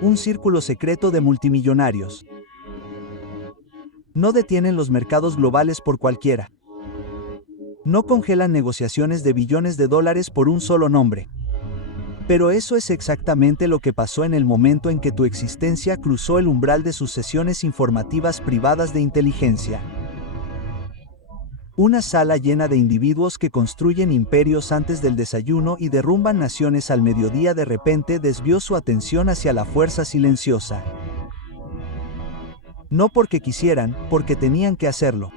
Un círculo secreto de multimillonarios. No detienen los mercados globales por cualquiera. No congelan negociaciones de billones de dólares por un solo nombre. Pero eso es exactamente lo que pasó en el momento en que tu existencia cruzó el umbral de sus sesiones informativas privadas de inteligencia. Una sala llena de individuos que construyen imperios antes del desayuno y derrumban naciones al mediodía de repente desvió su atención hacia la fuerza silenciosa. No porque quisieran, porque tenían que hacerlo.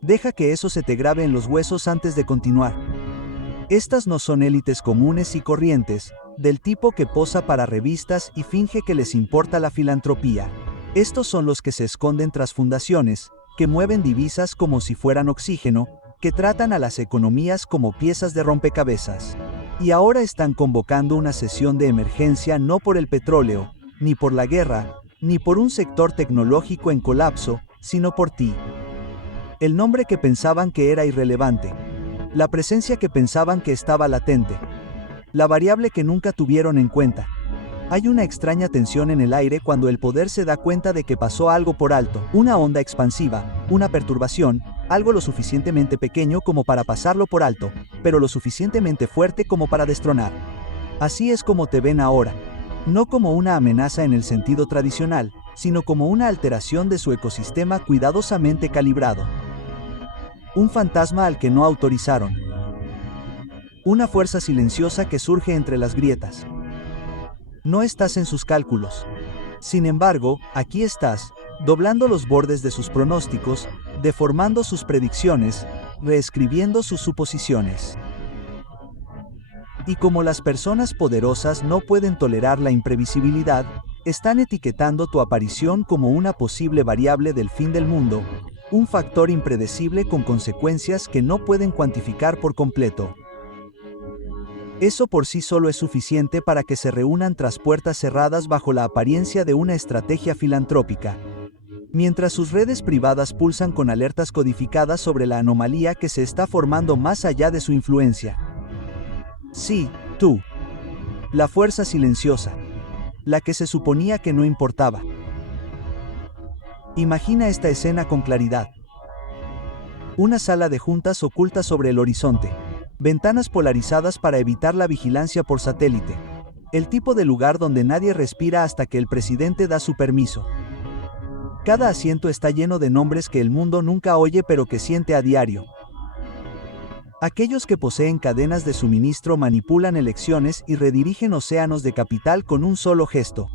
Deja que eso se te grabe en los huesos antes de continuar. Estas no son élites comunes y corrientes, del tipo que posa para revistas y finge que les importa la filantropía. Estos son los que se esconden tras fundaciones, que mueven divisas como si fueran oxígeno, que tratan a las economías como piezas de rompecabezas. Y ahora están convocando una sesión de emergencia no por el petróleo, ni por la guerra, ni por un sector tecnológico en colapso, sino por ti. El nombre que pensaban que era irrelevante. La presencia que pensaban que estaba latente. La variable que nunca tuvieron en cuenta. Hay una extraña tensión en el aire cuando el poder se da cuenta de que pasó algo por alto, una onda expansiva, una perturbación, algo lo suficientemente pequeño como para pasarlo por alto, pero lo suficientemente fuerte como para destronar. Así es como te ven ahora. No como una amenaza en el sentido tradicional, sino como una alteración de su ecosistema cuidadosamente calibrado. Un fantasma al que no autorizaron. Una fuerza silenciosa que surge entre las grietas. No estás en sus cálculos. Sin embargo, aquí estás, doblando los bordes de sus pronósticos, deformando sus predicciones, reescribiendo sus suposiciones. Y como las personas poderosas no pueden tolerar la imprevisibilidad, están etiquetando tu aparición como una posible variable del fin del mundo, un factor impredecible con consecuencias que no pueden cuantificar por completo. Eso por sí solo es suficiente para que se reúnan tras puertas cerradas bajo la apariencia de una estrategia filantrópica. Mientras sus redes privadas pulsan con alertas codificadas sobre la anomalía que se está formando más allá de su influencia. Sí, tú. La fuerza silenciosa. La que se suponía que no importaba. Imagina esta escena con claridad. Una sala de juntas oculta sobre el horizonte. Ventanas polarizadas para evitar la vigilancia por satélite. El tipo de lugar donde nadie respira hasta que el presidente da su permiso. Cada asiento está lleno de nombres que el mundo nunca oye pero que siente a diario. Aquellos que poseen cadenas de suministro manipulan elecciones y redirigen océanos de capital con un solo gesto.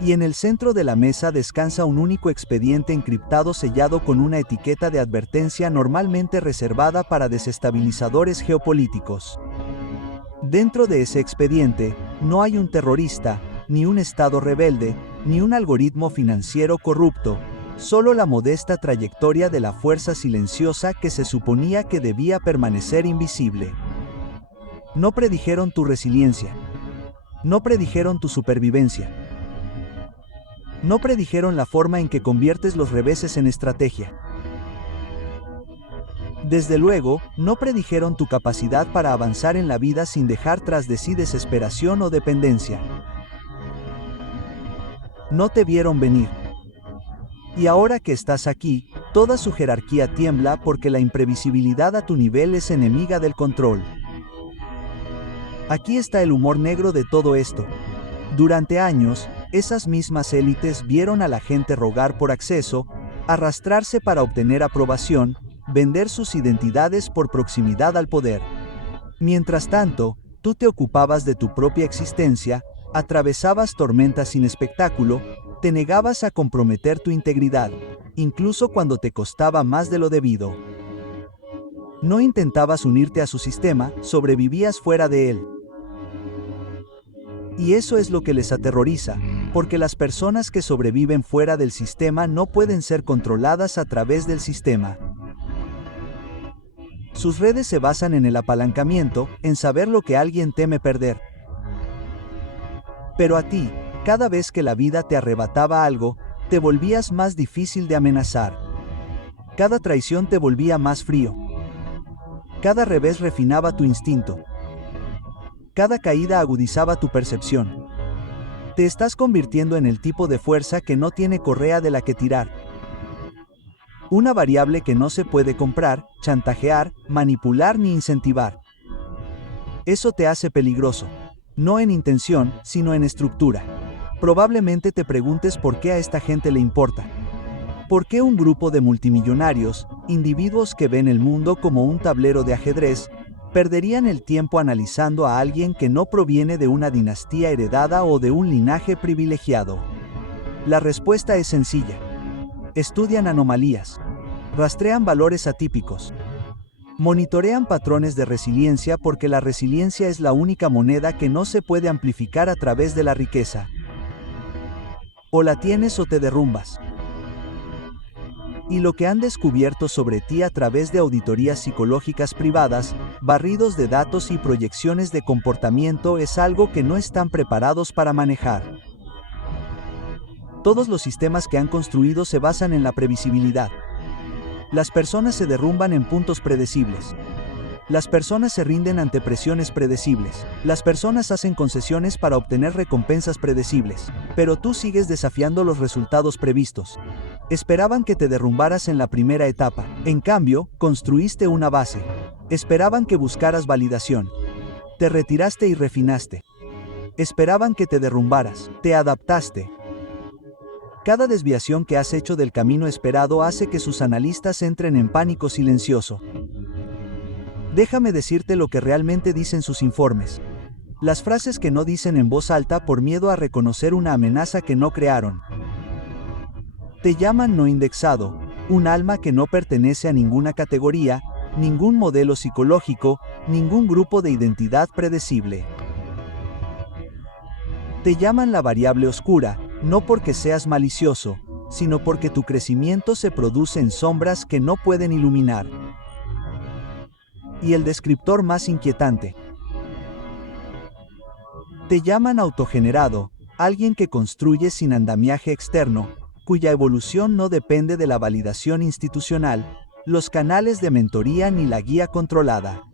Y en el centro de la mesa descansa un único expediente encriptado sellado con una etiqueta de advertencia normalmente reservada para desestabilizadores geopolíticos. Dentro de ese expediente, no hay un terrorista, ni un estado rebelde, ni un algoritmo financiero corrupto, solo la modesta trayectoria de la fuerza silenciosa que se suponía que debía permanecer invisible. No predijeron tu resiliencia. No predijeron tu supervivencia. No predijeron la forma en que conviertes los reveses en estrategia. Desde luego, no predijeron tu capacidad para avanzar en la vida sin dejar tras de sí desesperación o dependencia. No te vieron venir. Y ahora que estás aquí, toda su jerarquía tiembla porque la imprevisibilidad a tu nivel es enemiga del control. Aquí está el humor negro de todo esto. Durante años, esas mismas élites vieron a la gente rogar por acceso, arrastrarse para obtener aprobación, vender sus identidades por proximidad al poder. Mientras tanto, tú te ocupabas de tu propia existencia, atravesabas tormentas sin espectáculo, te negabas a comprometer tu integridad, incluso cuando te costaba más de lo debido. No intentabas unirte a su sistema, sobrevivías fuera de él. Y eso es lo que les aterroriza, porque las personas que sobreviven fuera del sistema no pueden ser controladas a través del sistema. Sus redes se basan en el apalancamiento, en saber lo que alguien teme perder. Pero a ti, cada vez que la vida te arrebataba algo, te volvías más difícil de amenazar. Cada traición te volvía más frío. Cada revés refinaba tu instinto. Cada caída agudizaba tu percepción. Te estás convirtiendo en el tipo de fuerza que no tiene correa de la que tirar. Una variable que no se puede comprar, chantajear, manipular ni incentivar. Eso te hace peligroso. No en intención, sino en estructura. Probablemente te preguntes por qué a esta gente le importa. ¿Por qué un grupo de multimillonarios, individuos que ven el mundo como un tablero de ajedrez, perderían el tiempo analizando a alguien que no proviene de una dinastía heredada o de un linaje privilegiado? La respuesta es sencilla. Estudian anomalías. Rastrean valores atípicos. Monitorean patrones de resiliencia porque la resiliencia es la única moneda que no se puede amplificar a través de la riqueza. O la tienes o te derrumbas. Y lo que han descubierto sobre ti a través de auditorías psicológicas privadas, barridos de datos y proyecciones de comportamiento es algo que no están preparados para manejar. Todos los sistemas que han construido se basan en la previsibilidad. Las personas se derrumban en puntos predecibles. Las personas se rinden ante presiones predecibles. Las personas hacen concesiones para obtener recompensas predecibles. Pero tú sigues desafiando los resultados previstos. Esperaban que te derrumbaras en la primera etapa. En cambio, construiste una base. Esperaban que buscaras validación. Te retiraste y refinaste. Esperaban que te derrumbaras. Te adaptaste. Cada desviación que has hecho del camino esperado hace que sus analistas entren en pánico silencioso. Déjame decirte lo que realmente dicen sus informes. Las frases que no dicen en voz alta por miedo a reconocer una amenaza que no crearon. Te llaman no indexado, un alma que no pertenece a ninguna categoría, ningún modelo psicológico, ningún grupo de identidad predecible. Te llaman la variable oscura, no porque seas malicioso, sino porque tu crecimiento se produce en sombras que no pueden iluminar. Y el descriptor más inquietante. Te llaman autogenerado, alguien que construye sin andamiaje externo, cuya evolución no depende de la validación institucional, los canales de mentoría ni la guía controlada.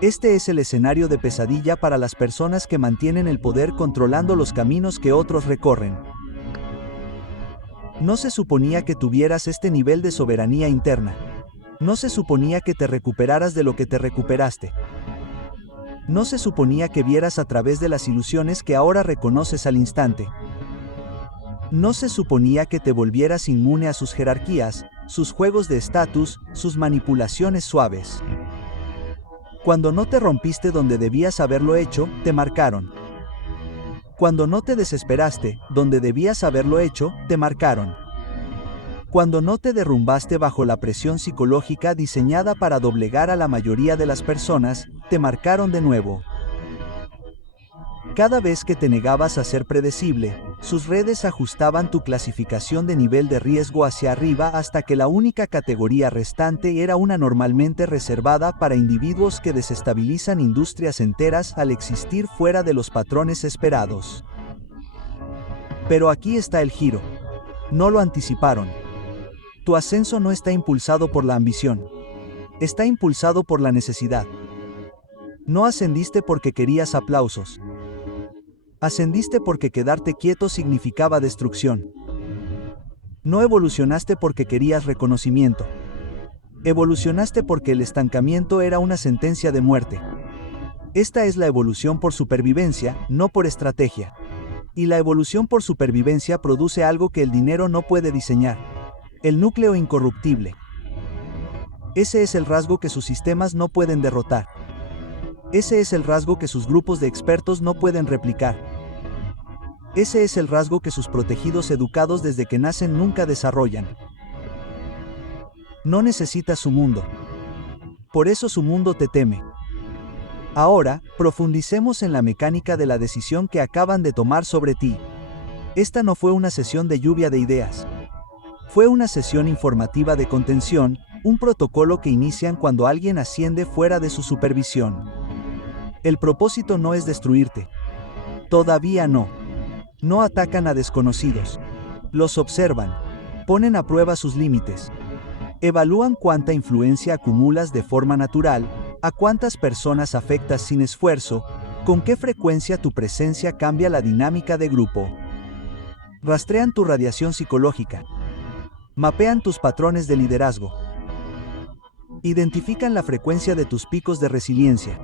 Este es el escenario de pesadilla para las personas que mantienen el poder controlando los caminos que otros recorren. No se suponía que tuvieras este nivel de soberanía interna. No se suponía que te recuperaras de lo que te recuperaste. No se suponía que vieras a través de las ilusiones que ahora reconoces al instante. No se suponía que te volvieras inmune a sus jerarquías, sus juegos de estatus, sus manipulaciones suaves. Cuando no te rompiste donde debías haberlo hecho, te marcaron. Cuando no te desesperaste, donde debías haberlo hecho, te marcaron. Cuando no te derrumbaste bajo la presión psicológica diseñada para doblegar a la mayoría de las personas, te marcaron de nuevo. Cada vez que te negabas a ser predecible, sus redes ajustaban tu clasificación de nivel de riesgo hacia arriba hasta que la única categoría restante era una normalmente reservada para individuos que desestabilizan industrias enteras al existir fuera de los patrones esperados. Pero aquí está el giro. No lo anticiparon. Tu ascenso no está impulsado por la ambición. Está impulsado por la necesidad. No ascendiste porque querías aplausos. Ascendiste porque quedarte quieto significaba destrucción. No evolucionaste porque querías reconocimiento. Evolucionaste porque el estancamiento era una sentencia de muerte. Esta es la evolución por supervivencia, no por estrategia. Y la evolución por supervivencia produce algo que el dinero no puede diseñar. El núcleo incorruptible. Ese es el rasgo que sus sistemas no pueden derrotar. Ese es el rasgo que sus grupos de expertos no pueden replicar. Ese es el rasgo que sus protegidos educados desde que nacen nunca desarrollan. No necesitas su mundo. Por eso su mundo te teme. Ahora, profundicemos en la mecánica de la decisión que acaban de tomar sobre ti. Esta no fue una sesión de lluvia de ideas. Fue una sesión informativa de contención, un protocolo que inician cuando alguien asciende fuera de su supervisión. El propósito no es destruirte. Todavía no. No atacan a desconocidos. Los observan. Ponen a prueba sus límites. Evalúan cuánta influencia acumulas de forma natural, a cuántas personas afectas sin esfuerzo, ¿Con qué frecuencia tu presencia cambia la dinámica de grupo? Rastrean tu radiación psicológica. Mapean tus patrones de liderazgo. Identifican la frecuencia de tus picos de resiliencia.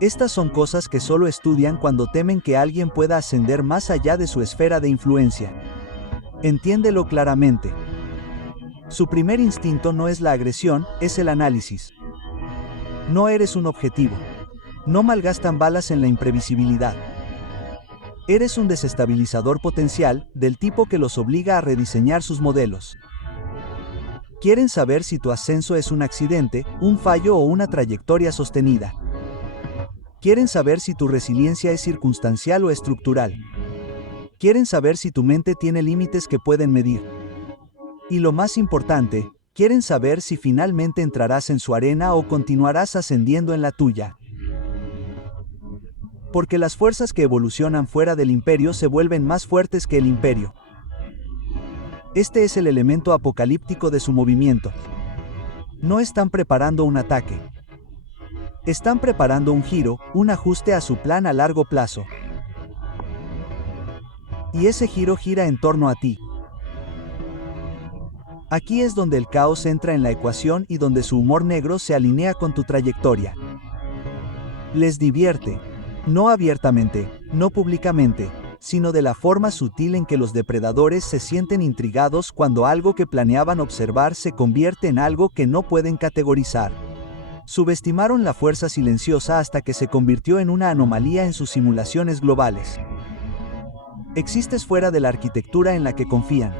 Estas son cosas que solo estudian cuando temen que alguien pueda ascender más allá de su esfera de influencia. Entiéndelo claramente. Su primer instinto no es la agresión, es el análisis. No eres un objetivo. No malgastan balas en la imprevisibilidad. Eres un desestabilizador potencial, del tipo que los obliga a rediseñar sus modelos. Quieren saber si tu ascenso es un accidente, un fallo o una trayectoria sostenida. Quieren saber si tu resiliencia es circunstancial o estructural. Quieren saber si tu mente tiene límites que pueden medir. Y lo más importante, quieren saber si finalmente entrarás en su arena o continuarás ascendiendo en la tuya. Porque las fuerzas que evolucionan fuera del imperio se vuelven más fuertes que el imperio. Este es el elemento apocalíptico de su movimiento. No están preparando un ataque. Están preparando un giro, un ajuste a su plan a largo plazo. Y ese giro gira en torno a ti. Aquí es donde el caos entra en la ecuación y donde su humor negro se alinea con tu trayectoria. Les divierte. No abiertamente, no públicamente, sino de la forma sutil en que los depredadores se sienten intrigados cuando algo que planeaban observar se convierte en algo que no pueden categorizar. Subestimaron la fuerza silenciosa hasta que se convirtió en una anomalía en sus simulaciones globales. Existes fuera de la arquitectura en la que confían.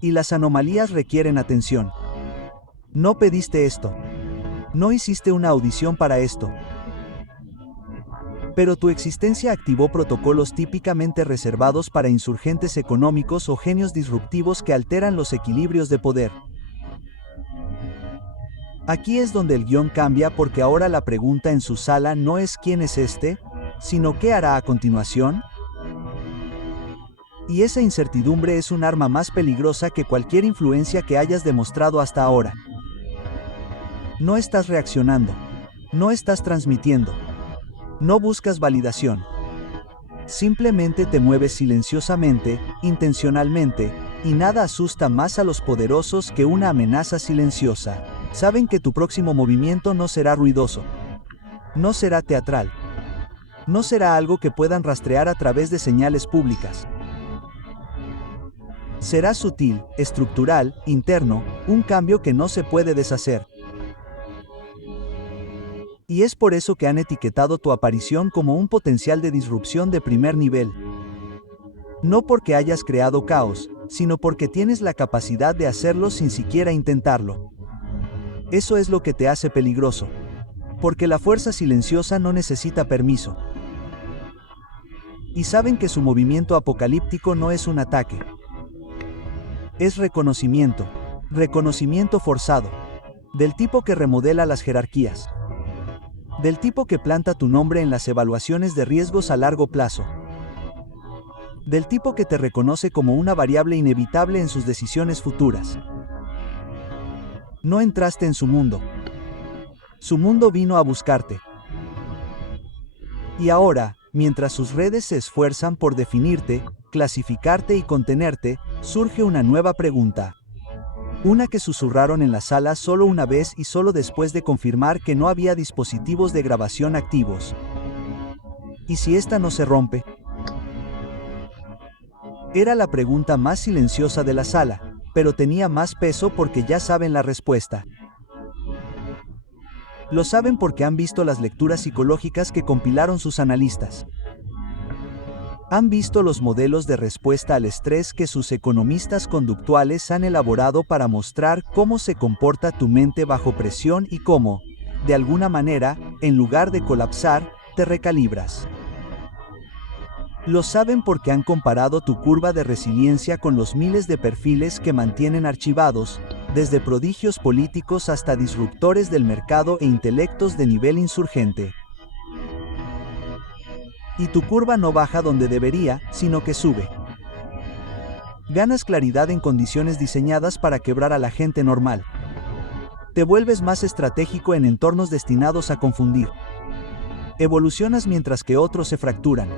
Y las anomalías requieren atención. No pediste esto. No hiciste una audición para esto. Pero tu existencia activó protocolos típicamente reservados para insurgentes económicos o genios disruptivos que alteran los equilibrios de poder. Aquí es donde el guión cambia, porque ahora la pregunta en su sala no es ¿quién es este?, sino ¿qué hará a continuación? Y esa incertidumbre es un arma más peligrosa que cualquier influencia que hayas demostrado hasta ahora. No estás reaccionando. No estás transmitiendo. No buscas validación. Simplemente te mueves silenciosamente, intencionalmente, y nada asusta más a los poderosos que una amenaza silenciosa. Saben que tu próximo movimiento no será ruidoso. No será teatral. No será algo que puedan rastrear a través de señales públicas. Será sutil, estructural, interno, un cambio que no se puede deshacer. Y es por eso que han etiquetado tu aparición como un potencial de disrupción de primer nivel. No porque hayas creado caos, sino porque tienes la capacidad de hacerlo sin siquiera intentarlo. Eso es lo que te hace peligroso. Porque la fuerza silenciosa no necesita permiso. Y saben que su movimiento apocalíptico no es un ataque. Es reconocimiento. Reconocimiento forzado. Del tipo que remodela las jerarquías. Del tipo que planta tu nombre en las evaluaciones de riesgos a largo plazo. Del tipo que te reconoce como una variable inevitable en sus decisiones futuras. No entraste en su mundo. Su mundo vino a buscarte. Y ahora, mientras sus redes se esfuerzan por definirte, clasificarte y contenerte, surge una nueva pregunta. Una que susurraron en la sala solo una vez y solo después de confirmar que no había dispositivos de grabación activos. ¿Y si esta no se rompe? Era la pregunta más silenciosa de la sala, pero tenía más peso porque ya saben la respuesta. Lo saben porque han visto las lecturas psicológicas que compilaron sus analistas. Han visto los modelos de respuesta al estrés que sus economistas conductuales han elaborado para mostrar cómo se comporta tu mente bajo presión y cómo, de alguna manera, en lugar de colapsar, te recalibras. Lo saben porque han comparado tu curva de resiliencia con los miles de perfiles que mantienen archivados, desde prodigios políticos hasta disruptores del mercado e intelectos de nivel insurgente. Y tu curva no baja donde debería, sino que sube. Ganas claridad en condiciones diseñadas para quebrar a la gente normal. Te vuelves más estratégico en entornos destinados a confundir. Evolucionas mientras que otros se fracturan.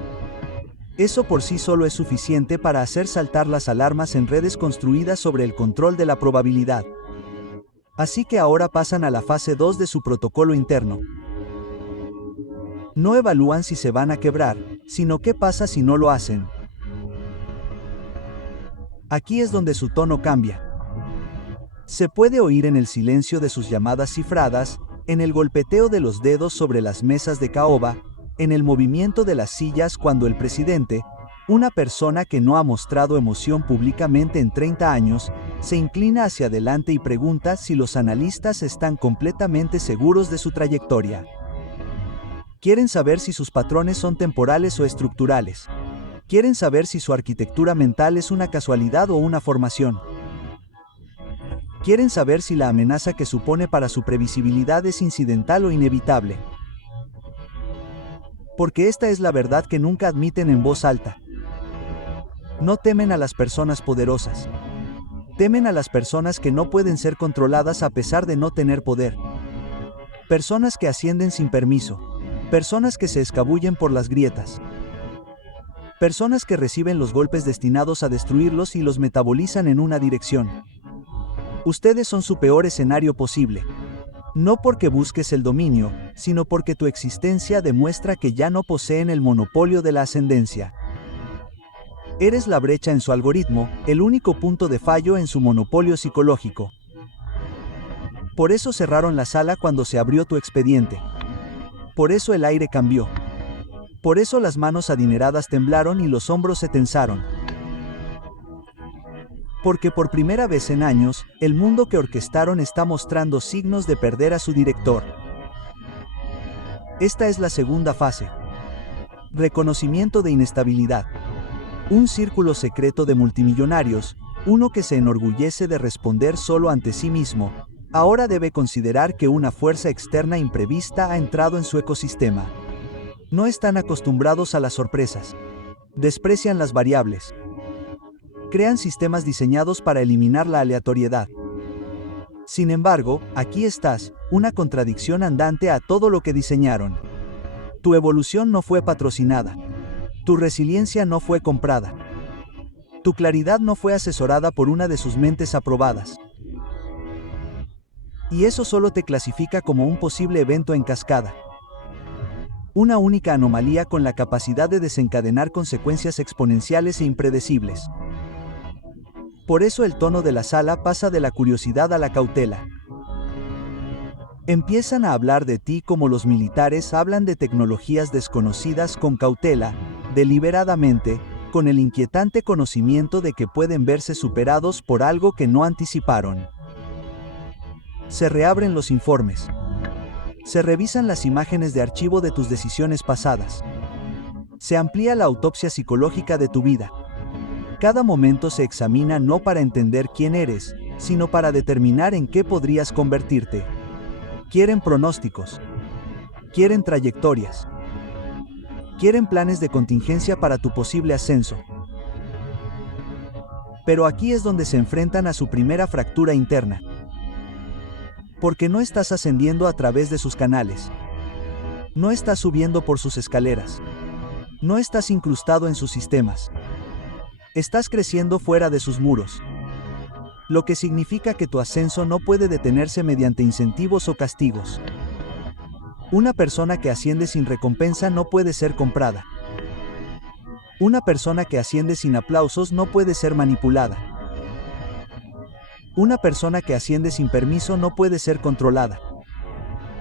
Eso por sí solo es suficiente para hacer saltar las alarmas en redes construidas sobre el control de la probabilidad. Así que ahora pasan a la fase 2 de su protocolo interno. No evalúan si se van a quebrar, sino qué pasa si no lo hacen. Aquí es donde su tono cambia. Se puede oír en el silencio de sus llamadas cifradas, en el golpeteo de los dedos sobre las mesas de caoba, en el movimiento de las sillas cuando el presidente, una persona que no ha mostrado emoción públicamente en 30 años, se inclina hacia adelante y pregunta si los analistas están completamente seguros de su trayectoria. Quieren saber si sus patrones son temporales o estructurales. Quieren saber si su arquitectura mental es una casualidad o una formación. Quieren saber si la amenaza que supone para su previsibilidad es incidental o inevitable. Porque esta es la verdad que nunca admiten en voz alta. No temen a las personas poderosas. Temen a las personas que no pueden ser controladas a pesar de no tener poder. Personas que ascienden sin permiso. Personas que se escabullen por las grietas. Personas que reciben los golpes destinados a destruirlos y los metabolizan en una dirección. Ustedes son su peor escenario posible. No porque busques el dominio, sino porque tu existencia demuestra que ya no poseen el monopolio de la ascendencia. Eres la brecha en su algoritmo, el único punto de fallo en su monopolio psicológico. Por eso cerraron la sala cuando se abrió tu expediente. Por eso el aire cambió. Por eso las manos adineradas temblaron y los hombros se tensaron. Porque por primera vez en años, el mundo que orquestaron está mostrando signos de perder a su director. Esta es la segunda fase. Reconocimiento de inestabilidad. Un círculo secreto de multimillonarios, uno que se enorgullece de responder solo ante sí mismo, ahora debe considerar que una fuerza externa imprevista ha entrado en su ecosistema. No están acostumbrados a las sorpresas. Desprecian las variables. Crean sistemas diseñados para eliminar la aleatoriedad. Sin embargo, aquí estás, una contradicción andante a todo lo que diseñaron. Tu evolución no fue patrocinada. Tu resiliencia no fue comprada. Tu claridad no fue asesorada por una de sus mentes aprobadas. Y eso solo te clasifica como un posible evento en cascada. Una única anomalía con la capacidad de desencadenar consecuencias exponenciales e impredecibles. Por eso el tono de la sala pasa de la curiosidad a la cautela. Empiezan a hablar de ti como los militares hablan de tecnologías desconocidas con cautela, deliberadamente, con el inquietante conocimiento de que pueden verse superados por algo que no anticiparon. Se reabren los informes. Se revisan las imágenes de archivo de tus decisiones pasadas. Se amplía la autopsia psicológica de tu vida. Cada momento se examina no para entender quién eres, sino para determinar en qué podrías convertirte. Quieren pronósticos. Quieren trayectorias. Quieren planes de contingencia para tu posible ascenso. Pero aquí es donde se enfrentan a su primera fractura interna. Porque no estás ascendiendo a través de sus canales. No estás subiendo por sus escaleras. No estás incrustado en sus sistemas. Estás creciendo fuera de sus muros. Lo que significa que tu ascenso no puede detenerse mediante incentivos o castigos. Una persona que asciende sin recompensa no puede ser comprada. Una persona que asciende sin aplausos no puede ser manipulada. Una persona que asciende sin permiso no puede ser controlada.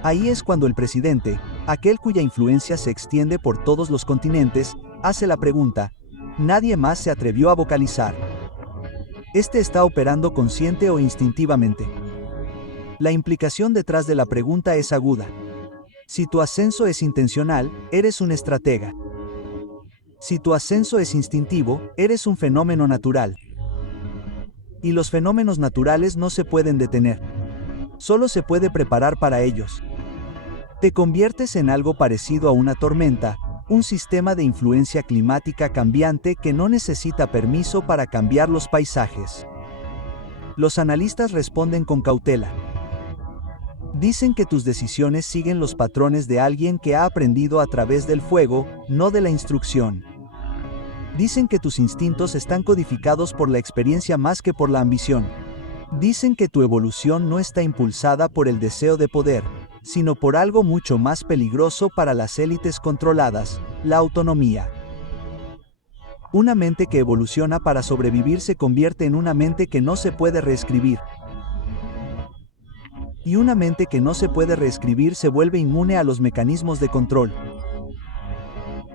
Ahí es cuando el presidente, aquel cuya influencia se extiende por todos los continentes, hace la pregunta. Nadie más se atrevió a vocalizar. Este está operando consciente o instintivamente. La implicación detrás de la pregunta es aguda. Si tu ascenso es intencional, eres un estratega. Si tu ascenso es instintivo, eres un fenómeno natural. Y los fenómenos naturales no se pueden detener. Solo se puede preparar para ellos. Te conviertes en algo parecido a una tormenta, un sistema de influencia climática cambiante que no necesita permiso para cambiar los paisajes. Los analistas responden con cautela. Dicen que tus decisiones siguen los patrones de alguien que ha aprendido a través del fuego, no de la instrucción. Dicen que tus instintos están codificados por la experiencia más que por la ambición. Dicen que tu evolución no está impulsada por el deseo de poder, sino por algo mucho más peligroso para las élites controladas, la autonomía. Una mente que evoluciona para sobrevivir se convierte en una mente que no se puede reescribir. Y una mente que no se puede reescribir se vuelve inmune a los mecanismos de control.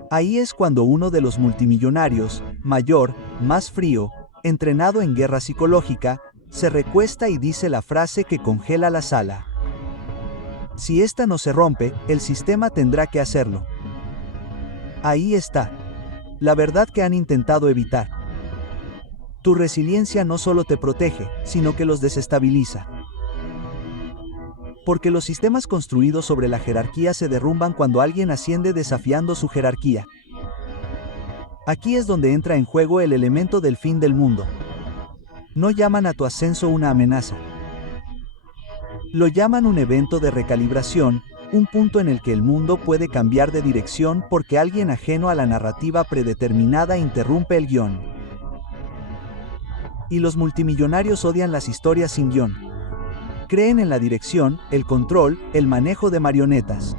Ahí es cuando uno de los multimillonarios, mayor, más frío, entrenado en guerra psicológica, se recuesta y dice la frase que congela la sala. Si esta no se rompe, el sistema tendrá que hacerlo. Ahí está. La verdad que han intentado evitar. Tu resiliencia no solo te protege, sino que los desestabiliza. Porque los sistemas construidos sobre la jerarquía se derrumban cuando alguien asciende desafiando su jerarquía. Aquí es donde entra en juego el elemento del fin del mundo. No llaman a tu ascenso una amenaza. Lo llaman un evento de recalibración, un punto en el que el mundo puede cambiar de dirección porque alguien ajeno a la narrativa predeterminada interrumpe el guión. Y los multimillonarios odian las historias sin guión. Creen en la dirección, el control, el manejo de marionetas.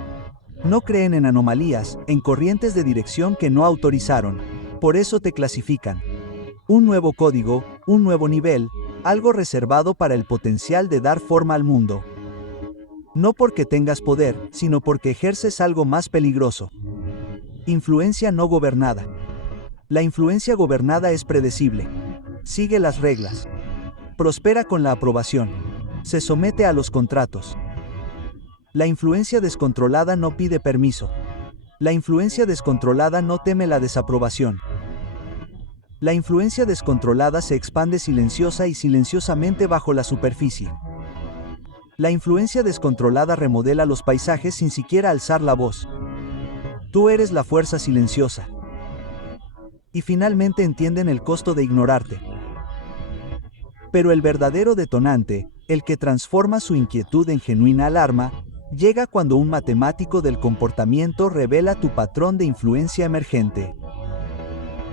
No creen en anomalías, en corrientes de dirección que no autorizaron. Por eso te clasifican. Un nuevo código, un nuevo nivel, algo reservado para el potencial de dar forma al mundo. No porque tengas poder, sino porque ejerces algo más peligroso. Influencia no gobernada. La influencia gobernada es predecible. Sigue las reglas. Prospera con la aprobación. Se somete a los contratos. La influencia descontrolada no pide permiso. La influencia descontrolada no teme la desaprobación. La influencia descontrolada se expande silenciosa y silenciosamente bajo la superficie. La influencia descontrolada remodela los paisajes sin siquiera alzar la voz. Tú eres la fuerza silenciosa. Y finalmente entienden el costo de ignorarte. Pero el verdadero detonante, el que transforma su inquietud en genuina alarma, llega cuando un matemático del comportamiento revela tu patrón de influencia emergente.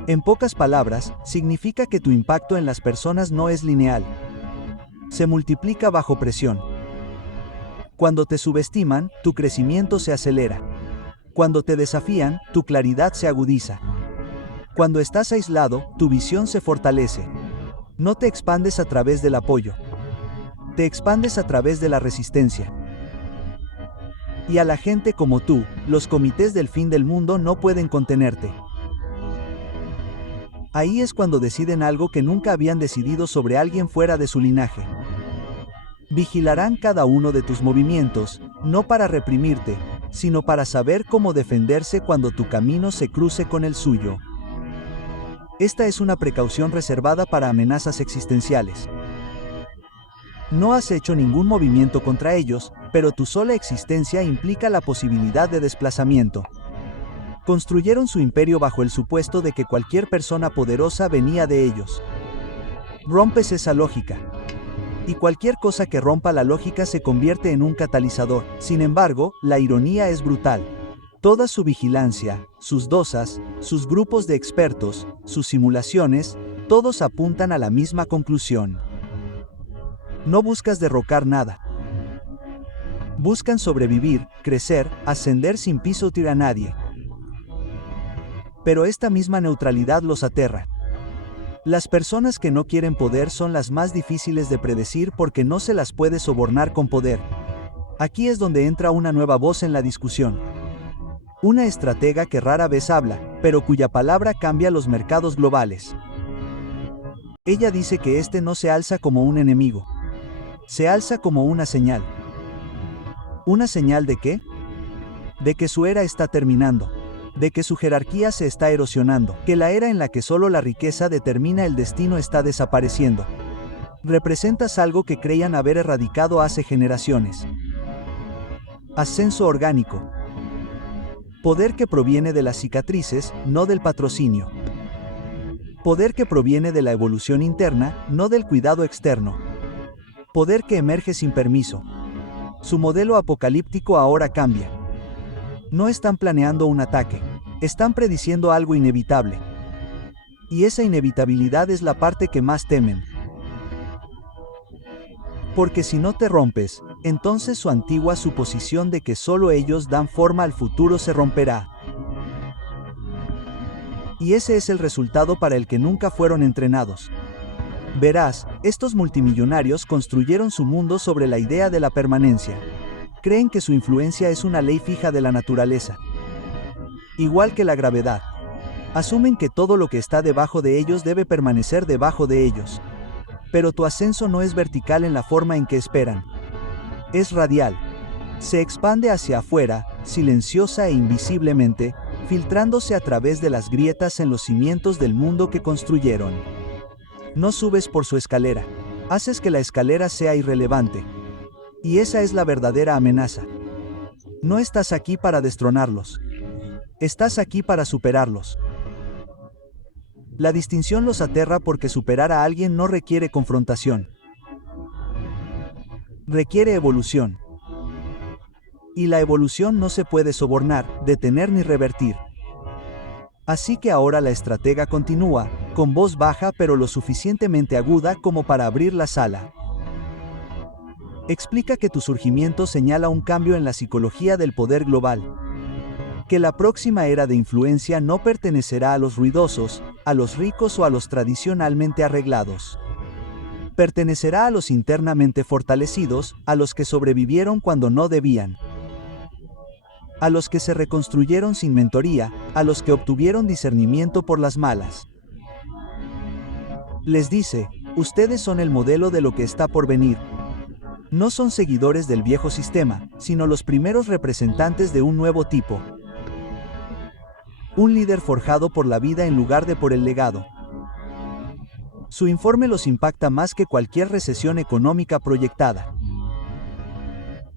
En pocas palabras, significa que tu impacto en las personas no es lineal. Se multiplica bajo presión. Cuando te subestiman, tu crecimiento se acelera. Cuando te desafían, tu claridad se agudiza. Cuando estás aislado, tu visión se fortalece. No te expandes a través del apoyo. Te expandes a través de la resistencia. Y a la gente como tú, los comités del fin del mundo no pueden contenerte. Ahí es cuando deciden algo que nunca habían decidido sobre alguien fuera de su linaje. Vigilarán cada uno de tus movimientos, no para reprimirte, sino para saber cómo defenderse cuando tu camino se cruce con el suyo. Esta es una precaución reservada para amenazas existenciales. No has hecho ningún movimiento contra ellos, pero tu sola existencia implica la posibilidad de desplazamiento. Construyeron su imperio bajo el supuesto de que cualquier persona poderosa venía de ellos. Rompes esa lógica. Y cualquier cosa que rompa la lógica se convierte en un catalizador. Sin embargo, la ironía es brutal. Toda su vigilancia, sus dosas, sus grupos de expertos, sus simulaciones, todos apuntan a la misma conclusión. No buscas derrocar nada. Buscan sobrevivir, crecer, ascender sin pisotear a nadie. Pero esta misma neutralidad los aterra. Las personas que no quieren poder son las más difíciles de predecir porque no se las puede sobornar con poder. Aquí es donde entra una nueva voz en la discusión. Una estratega que rara vez habla, pero cuya palabra cambia los mercados globales. Ella dice que este no se alza como un enemigo. Se alza como una señal. ¿Una señal de qué? De que su era está terminando. De que su jerarquía se está erosionando, que la era en la que solo la riqueza determina el destino está desapareciendo. Representas algo que creían haber erradicado hace generaciones. Ascenso orgánico. Poder que proviene de las cicatrices, no del patrocinio. Poder que proviene de la evolución interna, no del cuidado externo. Poder que emerge sin permiso. Su modelo apocalíptico ahora cambia. No están planeando un ataque, están prediciendo algo inevitable. Y esa inevitabilidad es la parte que más temen. Porque si no te rompes, entonces su antigua suposición de que solo ellos dan forma al futuro se romperá. Y ese es el resultado para el que nunca fueron entrenados. Verás, estos multimillonarios construyeron su mundo sobre la idea de la permanencia. Creen que su influencia es una ley fija de la naturaleza. Igual que la gravedad. Asumen que todo lo que está debajo de ellos debe permanecer debajo de ellos. Pero tu ascenso no es vertical en la forma en que esperan. Es radial. Se expande hacia afuera, silenciosa e invisiblemente, filtrándose a través de las grietas en los cimientos del mundo que construyeron. No subes por su escalera. Haces que la escalera sea irrelevante. Y esa es la verdadera amenaza. No estás aquí para destronarlos. Estás aquí para superarlos. La distinción los aterra porque superar a alguien no requiere confrontación. Requiere evolución. Y la evolución no se puede sobornar, detener ni revertir. Así que ahora la estratega continúa, con voz baja pero lo suficientemente aguda como para abrir la sala. Explica que tu surgimiento señala un cambio en la psicología del poder global. Que la próxima era de influencia no pertenecerá a los ruidosos, a los ricos o a los tradicionalmente arreglados. Pertenecerá a los internamente fortalecidos, a los que sobrevivieron cuando no debían. A los que se reconstruyeron sin mentoría, a los que obtuvieron discernimiento por las malas. Les dice, ustedes son el modelo de lo que está por venir. No son seguidores del viejo sistema, sino los primeros representantes de un nuevo tipo. Un líder forjado por la vida en lugar de por el legado. Su informe los impacta más que cualquier recesión económica proyectada.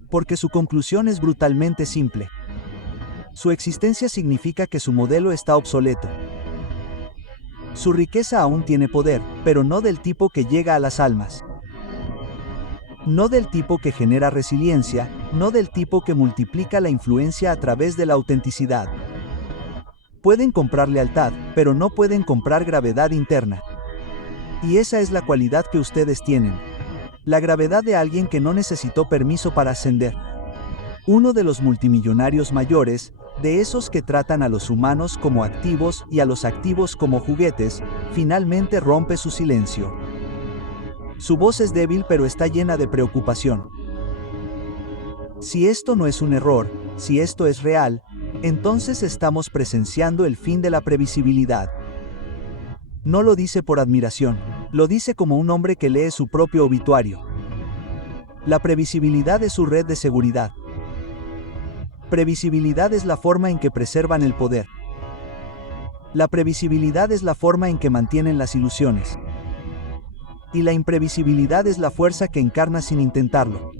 Porque su conclusión es brutalmente simple. Su existencia significa que su modelo está obsoleto. Su riqueza aún tiene poder, pero no del tipo que llega a las almas. No del tipo que genera resiliencia, no del tipo que multiplica la influencia a través de la autenticidad. Pueden comprar lealtad, pero no pueden comprar gravedad interna. Y esa es la cualidad que ustedes tienen. La gravedad de alguien que no necesitó permiso para ascender. Uno de los multimillonarios mayores, de esos que tratan a los humanos como activos y a los activos como juguetes, finalmente rompe su silencio. Su voz es débil pero está llena de preocupación. Si esto no es un error, si esto es real, entonces estamos presenciando el fin de la previsibilidad. No lo dice por admiración, lo dice como un hombre que lee su propio obituario. La previsibilidad es su red de seguridad. Previsibilidad es la forma en que preservan el poder. La previsibilidad es la forma en que mantienen las ilusiones. Y la imprevisibilidad es la fuerza que encarna sin intentarlo.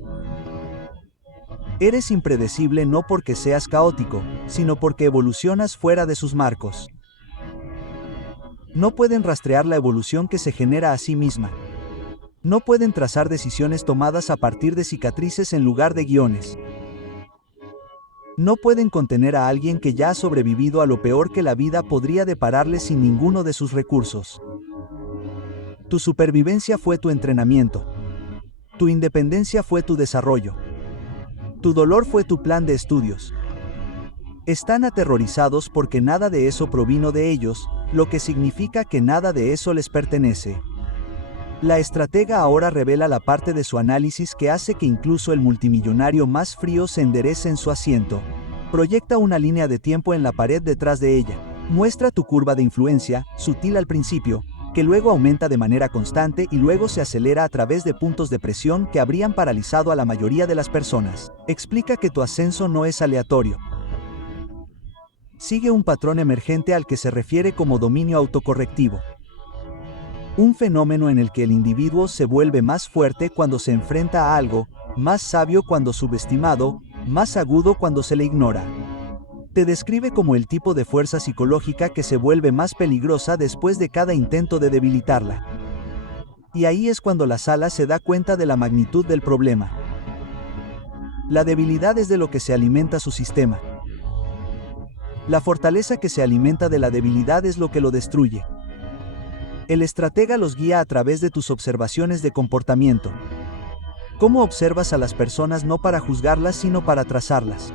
Eres impredecible no porque seas caótico, sino porque evolucionas fuera de sus marcos. No pueden rastrear la evolución que se genera a sí misma. No pueden trazar decisiones tomadas a partir de cicatrices en lugar de guiones. No pueden contener a alguien que ya ha sobrevivido a lo peor que la vida podría depararle sin ninguno de sus recursos. Tu supervivencia fue tu entrenamiento. Tu independencia fue tu desarrollo. Tu dolor fue tu plan de estudios. Están aterrorizados porque nada de eso provino de ellos, lo que significa que nada de eso les pertenece. La estratega ahora revela la parte de su análisis que hace que incluso el multimillonario más frío se enderece en su asiento. Proyecta una línea de tiempo en la pared detrás de ella. Muestra tu curva de influencia, sutil al principio, que luego aumenta de manera constante y luego se acelera a través de puntos de presión que habrían paralizado a la mayoría de las personas. Explica que tu ascenso no es aleatorio. Sigue un patrón emergente al que se refiere como dominio autocorrectivo. Un fenómeno en el que el individuo se vuelve más fuerte cuando se enfrenta a algo, más sabio cuando subestimado, más agudo cuando se le ignora. Te describe como el tipo de fuerza psicológica que se vuelve más peligrosa después de cada intento de debilitarla. Y ahí es cuando la sala se da cuenta de la magnitud del problema. La debilidad es de lo que se alimenta su sistema. La fortaleza que se alimenta de la debilidad es lo que lo destruye. El estratega los guía a través de tus observaciones de comportamiento. ¿Cómo observas a las personas no para juzgarlas sino para trazarlas?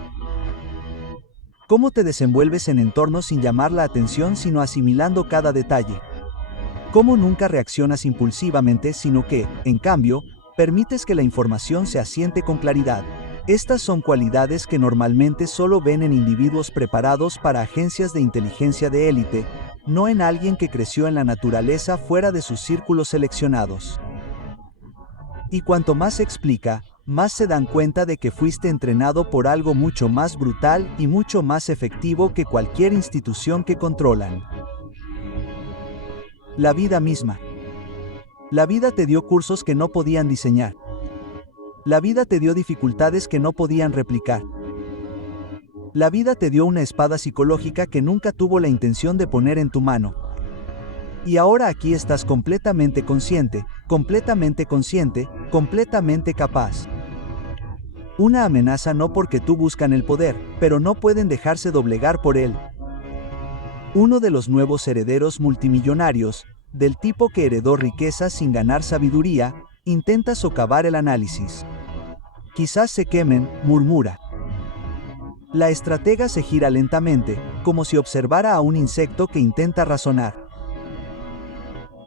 ¿Cómo te desenvuelves en entornos sin llamar la atención sino asimilando cada detalle? ¿Cómo nunca reaccionas impulsivamente sino que, en cambio, permites que la información se asiente con claridad? Estas son cualidades que normalmente solo ven en individuos preparados para agencias de inteligencia de élite, no en alguien que creció en la naturaleza fuera de sus círculos seleccionados. Y cuanto más se explica, más se dan cuenta de que fuiste entrenado por algo mucho más brutal y mucho más efectivo que cualquier institución que controlan. La vida misma. La vida te dio cursos que no podían diseñar. La vida te dio dificultades que no podían replicar. La vida te dio una espada psicológica que nunca tuvo la intención de poner en tu mano. Y ahora aquí estás completamente consciente, completamente capaz. Una amenaza no porque tú buscan el poder, pero no pueden dejarse doblegar por él. Uno de los nuevos herederos multimillonarios, del tipo que heredó riqueza sin ganar sabiduría, intenta socavar el análisis. Quizás se quemen, murmura. La estratega se gira lentamente, como si observara a un insecto que intenta razonar.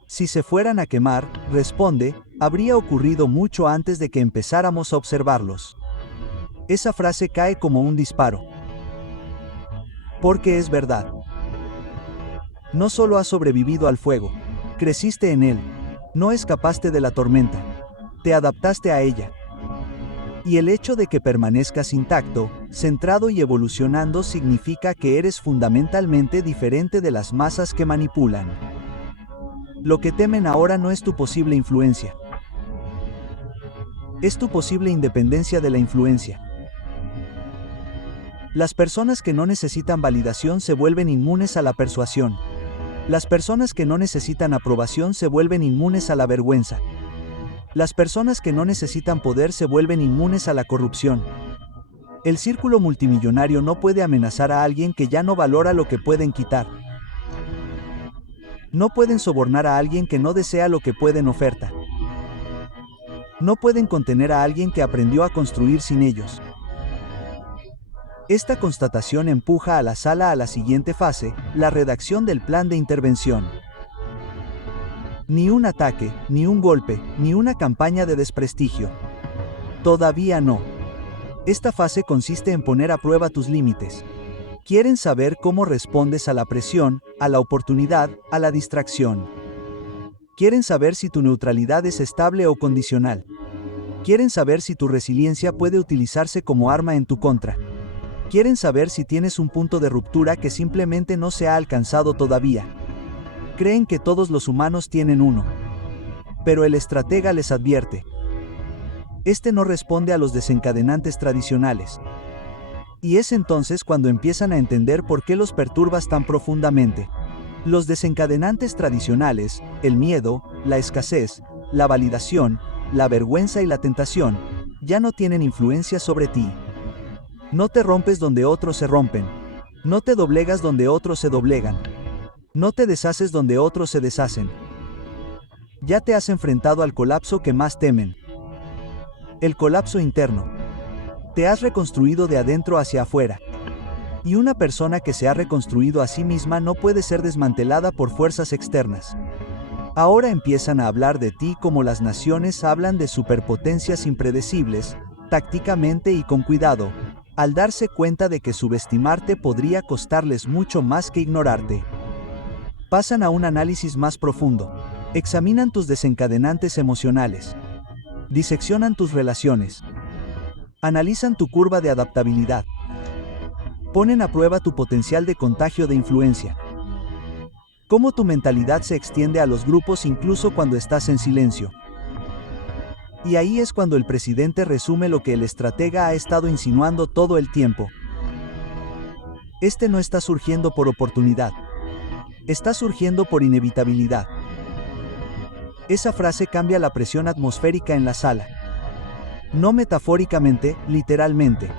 Si se fueran a quemar, responde, habría ocurrido mucho antes de que empezáramos a observarlos. Esa frase cae como un disparo. Porque es verdad. No solo has sobrevivido al fuego, creciste en él, no escapaste de la tormenta, te adaptaste a ella. Y el hecho de que permanezcas intacto, centrado y evolucionando significa que eres fundamentalmente diferente de las masas que manipulan. Lo que temen ahora no es tu posible influencia. Es tu posible independencia de la influencia. Las personas que no necesitan validación se vuelven inmunes a la persuasión. Las personas que no necesitan aprobación se vuelven inmunes a la vergüenza. Las personas que no necesitan poder se vuelven inmunes a la corrupción. El círculo multimillonario no puede amenazar a alguien que ya no valora lo que pueden quitar. No pueden sobornar a alguien que no desea lo que pueden ofertar. No pueden contener a alguien que aprendió a construir sin ellos. Esta constatación empuja a la sala a la siguiente fase, la redacción del plan de intervención. Ni un ataque, ni un golpe, ni una campaña de desprestigio. Todavía no. Esta fase consiste en poner a prueba tus límites. Quieren saber cómo respondes a la presión, a la oportunidad, a la distracción. Quieren saber si tu neutralidad es estable o condicional. Quieren saber si tu resiliencia puede utilizarse como arma en tu contra. Quieren saber si tienes un punto de ruptura que simplemente no se ha alcanzado todavía. Creen que todos los humanos tienen uno. Pero el estratega les advierte. Este no responde a los desencadenantes tradicionales. Y es entonces cuando empiezan a entender por qué los perturbas tan profundamente. Los desencadenantes tradicionales, el miedo, la escasez, la validación, la vergüenza y la tentación, ya no tienen influencia sobre ti. No te rompes donde otros se rompen. No te doblegas donde otros se doblegan. No te deshaces donde otros se deshacen. Ya te has enfrentado al colapso que más temen. El colapso interno. Te has reconstruido de adentro hacia afuera. Y una persona que se ha reconstruido a sí misma no puede ser desmantelada por fuerzas externas. Ahora empiezan a hablar de ti como las naciones hablan de superpotencias impredecibles, tácticamente y con cuidado, al darse cuenta de que subestimarte podría costarles mucho más que ignorarte. Pasan a un análisis más profundo. Examinan tus desencadenantes emocionales. Diseccionan tus relaciones. Analizan tu curva de adaptabilidad. Ponen a prueba tu potencial de contagio de influencia. Cómo tu mentalidad se extiende a los grupos incluso cuando estás en silencio. Y ahí es cuando el presidente resume lo que el estratega ha estado insinuando todo el tiempo. Este no está surgiendo por oportunidad. Está surgiendo por inevitabilidad. Esa frase cambia la presión atmosférica en la sala. No metafóricamente, literalmente.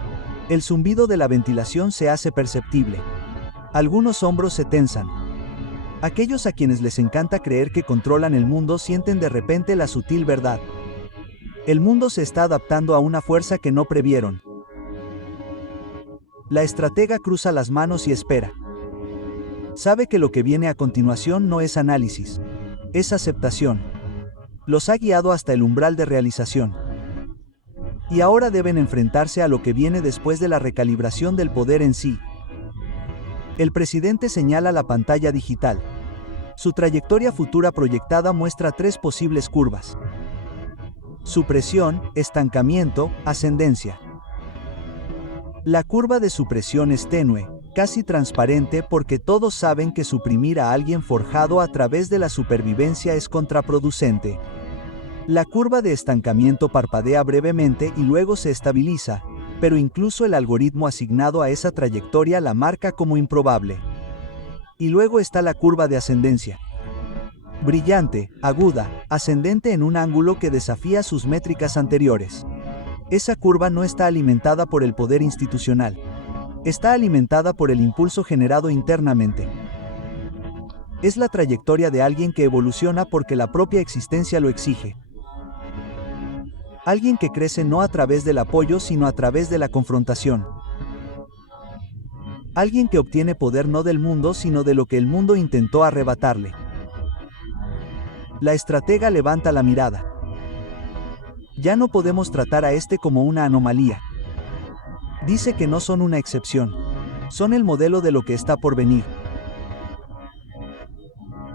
El zumbido de la ventilación se hace perceptible. Algunos hombros se tensan. Aquellos a quienes les encanta creer que controlan el mundo sienten de repente la sutil verdad. El mundo se está adaptando a una fuerza que no previeron. La estratega cruza las manos y espera. Sabe que lo que viene a continuación no es análisis, es aceptación. Los ha guiado hasta el umbral de realización. Y ahora deben enfrentarse a lo que viene después de la recalibración del poder en sí. El presidente señala la pantalla digital. Su trayectoria futura proyectada muestra 3 posibles curvas: supresión, estancamiento, ascendencia. La curva de supresión es tenue, casi transparente porque todos saben que suprimir a alguien forjado a través de la supervivencia es contraproducente. La curva de estancamiento parpadea brevemente y luego se estabiliza, pero incluso el algoritmo asignado a esa trayectoria la marca como improbable. Y luego está la curva de ascendencia. Brillante, aguda, ascendente en un ángulo que desafía sus métricas anteriores. Esa curva no está alimentada por el poder institucional. Está alimentada por el impulso generado internamente. Es la trayectoria de alguien que evoluciona porque la propia existencia lo exige. Alguien que crece no a través del apoyo sino a través de la confrontación. Alguien que obtiene poder no del mundo sino de lo que el mundo intentó arrebatarle. La estratega levanta la mirada. Ya no podemos tratar a este como una anomalía. Dice que no son una excepción. Son el modelo de lo que está por venir.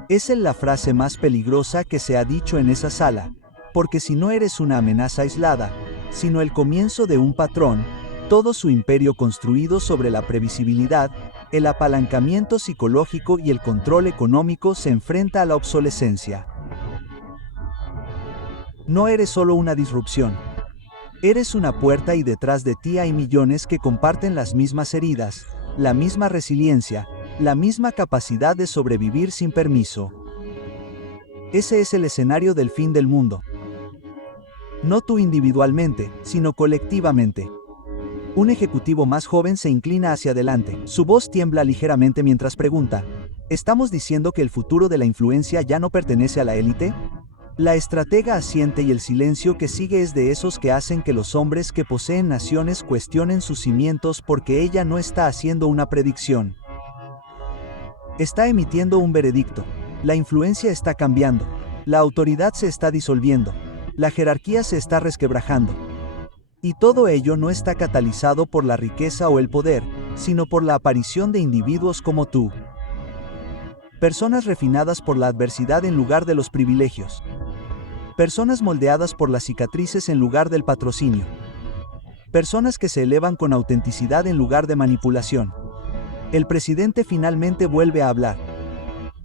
Es la frase más peligrosa que se ha dicho en esa sala, porque si no eres una amenaza aislada, sino el comienzo de un patrón, todo su imperio construido sobre la previsibilidad, el apalancamiento psicológico y el control económico se enfrenta a la obsolescencia. No eres solo una disrupción. Eres una puerta y detrás de ti hay millones que comparten las mismas heridas, la misma resiliencia, la misma capacidad de sobrevivir sin permiso. Ese es el escenario del fin del mundo. No tú individualmente, sino colectivamente. Un ejecutivo más joven se inclina hacia adelante. Su voz tiembla ligeramente mientras pregunta: ¿estamos diciendo que el futuro de la influencia ya no pertenece a la élite? La estratega asiente y el silencio que sigue es de esos que hacen que los hombres que poseen naciones cuestionen sus cimientos porque ella no está haciendo una predicción. Está emitiendo un veredicto. La influencia está cambiando. La autoridad se está disolviendo. La jerarquía se está resquebrajando. Y todo ello no está catalizado por la riqueza o el poder, sino por la aparición de individuos como tú. Personas refinadas por la adversidad en lugar de los privilegios. Personas moldeadas por las cicatrices en lugar del patrocinio. Personas que se elevan con autenticidad en lugar de manipulación. El presidente finalmente vuelve a hablar.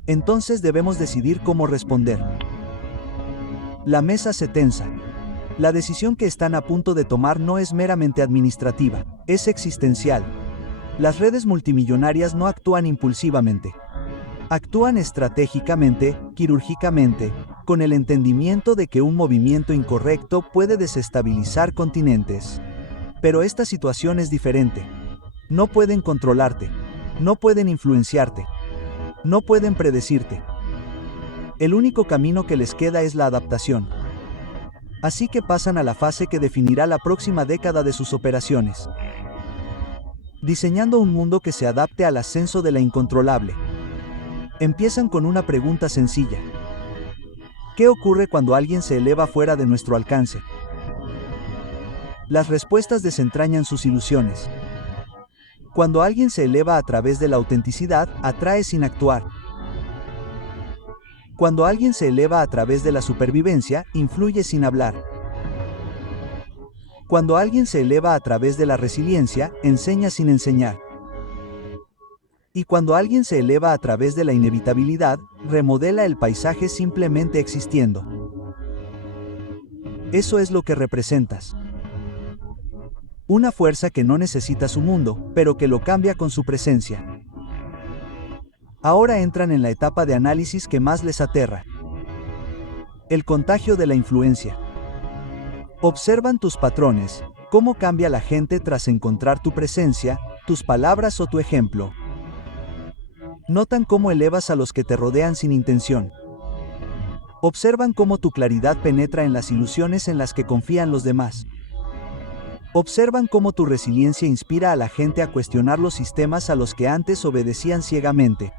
Entonces debemos decidir cómo responder. La mesa se tensa. La decisión que están a punto de tomar no es meramente administrativa, es existencial. Las redes multimillonarias no actúan impulsivamente. Actúan estratégicamente, quirúrgicamente, con el entendimiento de que un movimiento incorrecto puede desestabilizar continentes. Pero esta situación es diferente. No pueden controlarte. No pueden influenciarte. No pueden predecirte. El único camino que les queda es la adaptación. Así que pasan a la fase que definirá la próxima década de sus operaciones. Diseñando un mundo que se adapte al ascenso de la incontrolable. Empiezan con una pregunta sencilla. ¿Qué ocurre cuando alguien se eleva fuera de nuestro alcance? Las respuestas desentrañan sus ilusiones. Cuando alguien se eleva a través de la autenticidad, atrae sin actuar. Cuando alguien se eleva a través de la supervivencia, influye sin hablar. Cuando alguien se eleva a través de la resiliencia, enseña sin enseñar. Y cuando alguien se eleva a través de la inevitabilidad, remodela el paisaje simplemente existiendo. Eso es lo que representas. Una fuerza que no necesita su mundo, pero que lo cambia con su presencia. Ahora entran en la etapa de análisis que más les aterra. El contagio de la influencia. Observan tus patrones, cómo cambia la gente tras encontrar tu presencia, tus palabras o tu ejemplo. Notan cómo elevas a los que te rodean sin intención. Observan cómo tu claridad penetra en las ilusiones en las que confían los demás. Observan cómo tu resiliencia inspira a la gente a cuestionar los sistemas a los que antes obedecían ciegamente.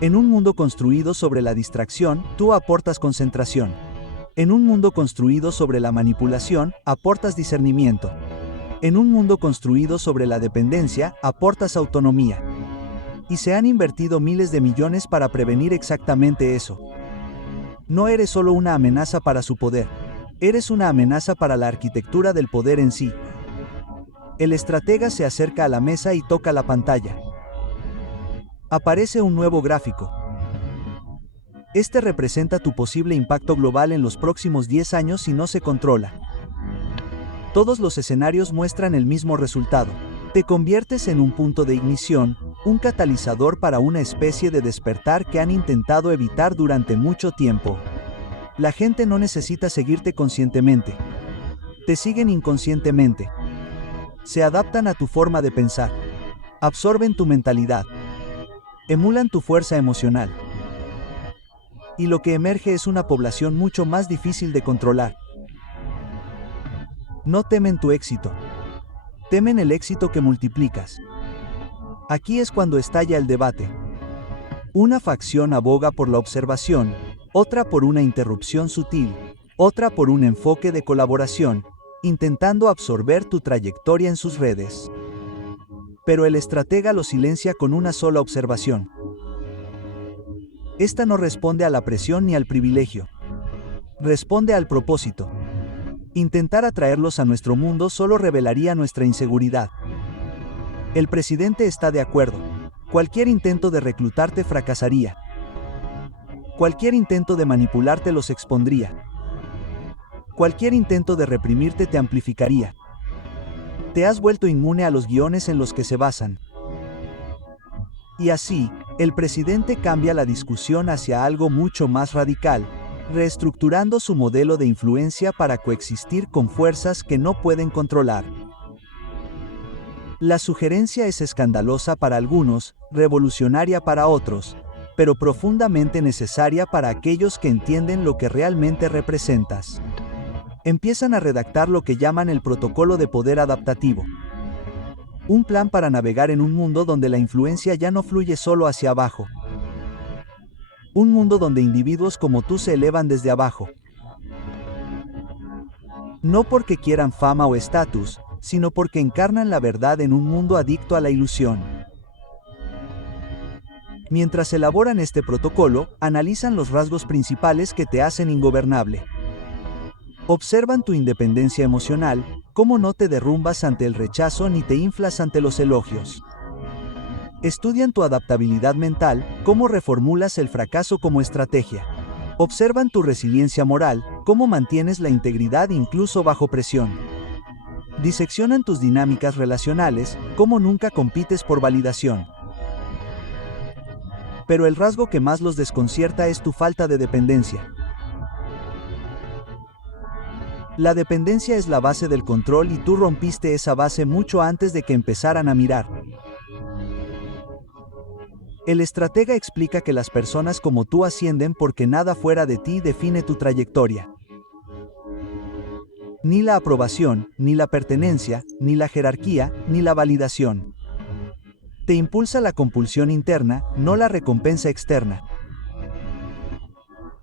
En un mundo construido sobre la distracción, tú aportas concentración. En un mundo construido sobre la manipulación, aportas discernimiento. En un mundo construido sobre la dependencia, aportas autonomía. Y se han invertido miles de millones para prevenir exactamente eso. No eres solo una amenaza para su poder. Eres una amenaza para la arquitectura del poder en sí. El estratega se acerca a la mesa y toca la pantalla. Aparece un nuevo gráfico. Este representa tu posible impacto global en los próximos 10 años si no se controla. Todos los escenarios muestran el mismo resultado. Te conviertes en un punto de ignición, un catalizador para una especie de despertar que han intentado evitar durante mucho tiempo. La gente no necesita seguirte conscientemente. Te siguen inconscientemente. Se adaptan a tu forma de pensar. Absorben tu mentalidad. Emulan tu fuerza emocional. Y lo que emerge es una población mucho más difícil de controlar. No temen tu éxito. Temen el éxito que multiplicas. Aquí es cuando estalla el debate. Una facción aboga por la observación, otra por una interrupción sutil, otra por un enfoque de colaboración, intentando absorber tu trayectoria en sus redes. Pero el estratega lo silencia con una sola observación. Esta no responde a la presión ni al privilegio. Responde al propósito. Intentar atraerlos a nuestro mundo solo revelaría nuestra inseguridad. El presidente está de acuerdo. Cualquier intento de reclutarte fracasaría. Cualquier intento de manipularte los expondría. Cualquier intento de reprimirte te amplificaría. Te has vuelto inmune a los guiones en los que se basan. Y así, el presidente cambia la discusión hacia algo mucho más radical, reestructurando su modelo de influencia para coexistir con fuerzas que no pueden controlar. La sugerencia es escandalosa para algunos, revolucionaria para otros, pero profundamente necesaria para aquellos que entienden lo que realmente representas. Empiezan a redactar lo que llaman el protocolo de poder adaptativo. Un plan para navegar en un mundo donde la influencia ya no fluye solo hacia abajo. Un mundo donde individuos como tú se elevan desde abajo. No porque quieran fama o estatus, sino porque encarnan la verdad en un mundo adicto a la ilusión. Mientras elaboran este protocolo, analizan los rasgos principales que te hacen ingobernable. Observan tu independencia emocional, cómo no te derrumbas ante el rechazo ni te inflas ante los elogios. Estudian tu adaptabilidad mental, cómo reformulas el fracaso como estrategia. Observan tu resiliencia moral, cómo mantienes la integridad incluso bajo presión. Diseccionan tus dinámicas relacionales, cómo nunca compites por validación. Pero el rasgo que más los desconcierta es tu falta de dependencia. La dependencia es la base del control y tú rompiste esa base mucho antes de que empezaran a mirar. El estratega explica que las personas como tú ascienden porque nada fuera de ti define tu trayectoria. Ni la aprobación, ni la pertenencia, ni la jerarquía, ni la validación. Te impulsa la compulsión interna, no la recompensa externa.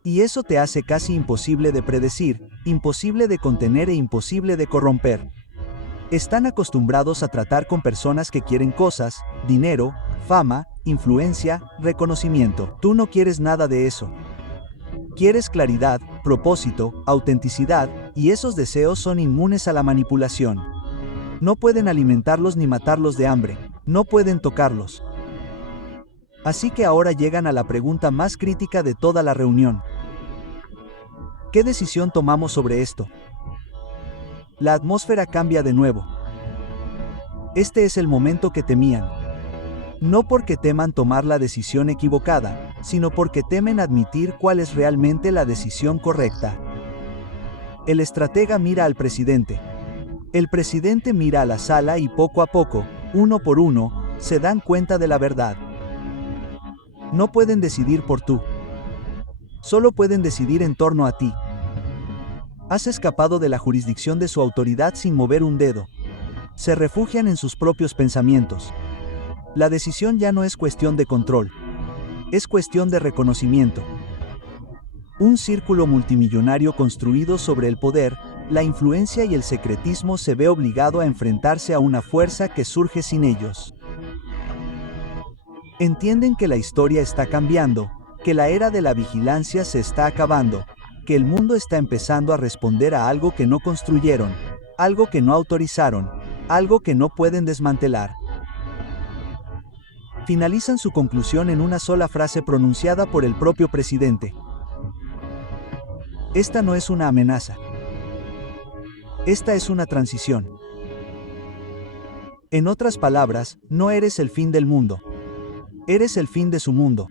Y eso te hace casi imposible de predecir, imposible de contener e imposible de corromper. Están acostumbrados a tratar con personas que quieren cosas, dinero, fama, influencia, reconocimiento. Tú no quieres nada de eso. Quieres claridad, propósito, autenticidad, y esos deseos son inmunes a la manipulación. No pueden alimentarlos ni matarlos de hambre, no pueden tocarlos. Así que ahora llegan a la pregunta más crítica de toda la reunión. ¿Qué decisión tomamos sobre esto? La atmósfera cambia de nuevo. Este es el momento que temían. No porque teman tomar la decisión equivocada, sino porque temen admitir cuál es realmente la decisión correcta. El estratega mira al presidente. El presidente mira a la sala y poco a poco, uno por uno, se dan cuenta de la verdad. No pueden decidir por tú. Solo pueden decidir en torno a ti. Has escapado de la jurisdicción de su autoridad sin mover un dedo. Se refugian en sus propios pensamientos. La decisión ya no es cuestión de control. Es cuestión de reconocimiento. Un círculo multimillonario construido sobre el poder, la influencia y el secretismo se ve obligado a enfrentarse a una fuerza que surge sin ellos. Entienden que la historia está cambiando, que la era de la vigilancia se está acabando, que el mundo está empezando a responder a algo que no construyeron, algo que no autorizaron, algo que no pueden desmantelar. Finalizan su conclusión en una sola frase pronunciada por el propio presidente. Esta no es una amenaza. Esta es una transición. En otras palabras, no eres el fin del mundo. Eres el fin de su mundo.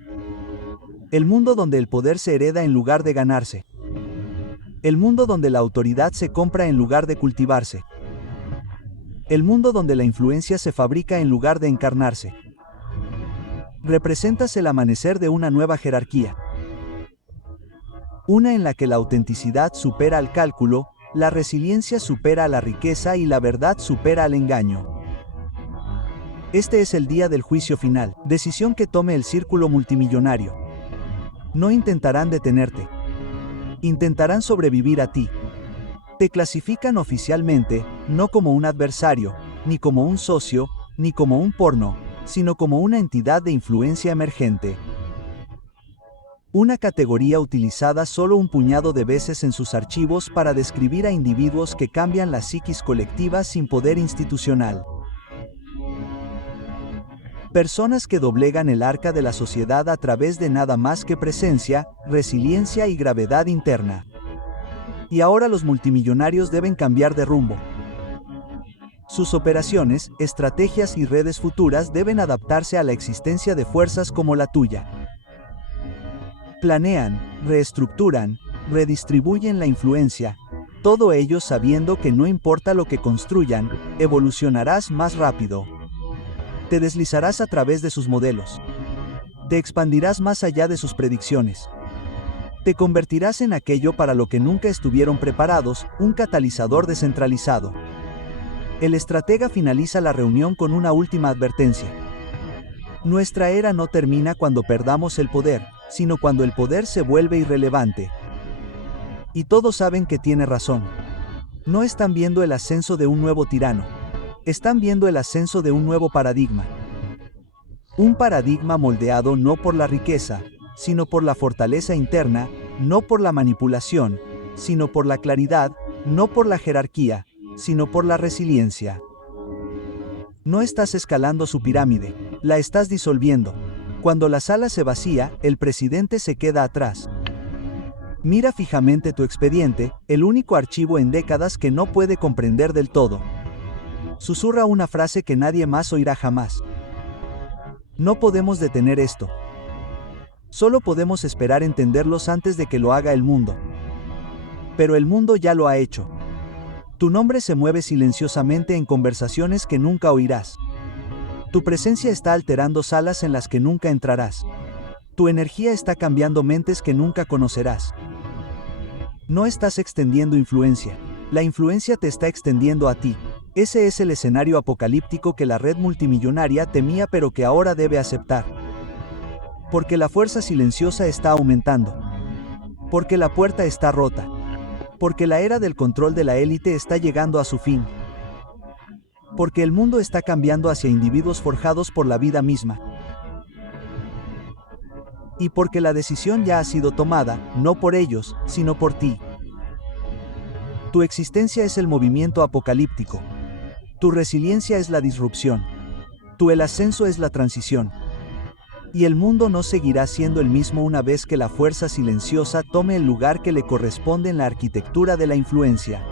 El mundo donde el poder se hereda en lugar de ganarse. El mundo donde la autoridad se compra en lugar de cultivarse. El mundo donde la influencia se fabrica en lugar de encarnarse. Representas el amanecer de una nueva jerarquía. Una en la que la autenticidad supera al cálculo, la resiliencia supera a la riqueza y la verdad supera al engaño. Este es el día del juicio final, decisión que tome el círculo multimillonario. No intentarán detenerte. Intentarán sobrevivir a ti. Te clasifican oficialmente, no como un adversario, ni como un socio, ni como un porno, sino como una entidad de influencia emergente. Una categoría utilizada solo un puñado de veces en sus archivos para describir a individuos que cambian la psiquis colectiva sin poder institucional. Personas que doblegan el arca de la sociedad a través de nada más que presencia, resiliencia y gravedad interna. Y ahora los multimillonarios deben cambiar de rumbo. Sus operaciones, estrategias y redes futuras deben adaptarse a la existencia de fuerzas como la tuya. Planean, reestructuran, redistribuyen la influencia, todo ello sabiendo que no importa lo que construyan, evolucionarás más rápido. Te deslizarás a través de sus modelos. Te expandirás más allá de sus predicciones. Te convertirás en aquello para lo que nunca estuvieron preparados, un catalizador descentralizado. El estratega finaliza la reunión con una última advertencia. Nuestra era no termina cuando perdamos el poder, sino cuando el poder se vuelve irrelevante. Y todos saben que tiene razón. No están viendo el ascenso de un nuevo tirano. Están viendo el ascenso de un nuevo paradigma. Un paradigma moldeado no por la riqueza, sino por la fortaleza interna, no por la manipulación, sino por la claridad, no por la jerarquía, sino por la resiliencia. No estás escalando su pirámide, la estás disolviendo. Cuando la sala se vacía, el presidente se queda atrás. Mira fijamente tu expediente, el único archivo en décadas que no puede comprender del todo. Susurra una frase que nadie más oirá jamás. No podemos detener esto. Solo podemos esperar entenderlos antes de que lo haga el mundo. Pero el mundo ya lo ha hecho. Tu nombre se mueve silenciosamente en conversaciones que nunca oirás. Tu presencia está alterando salas en las que nunca entrarás. Tu energía está cambiando mentes que nunca conocerás. No estás extendiendo influencia. La influencia te está extendiendo a ti. Ese es el escenario apocalíptico que la red multimillonaria temía pero que ahora debe aceptar. Porque la fuerza silenciosa está aumentando. Porque la puerta está rota. Porque la era del control de la élite está llegando a su fin. Porque el mundo está cambiando hacia individuos forjados por la vida misma. Y porque la decisión ya ha sido tomada, no por ellos, sino por ti. Tu existencia es el movimiento apocalíptico. Tu resiliencia es la disrupción. El ascenso es la transición. Y el mundo no seguirá siendo el mismo una vez que la fuerza silenciosa tome el lugar que le corresponde en la arquitectura de la influencia.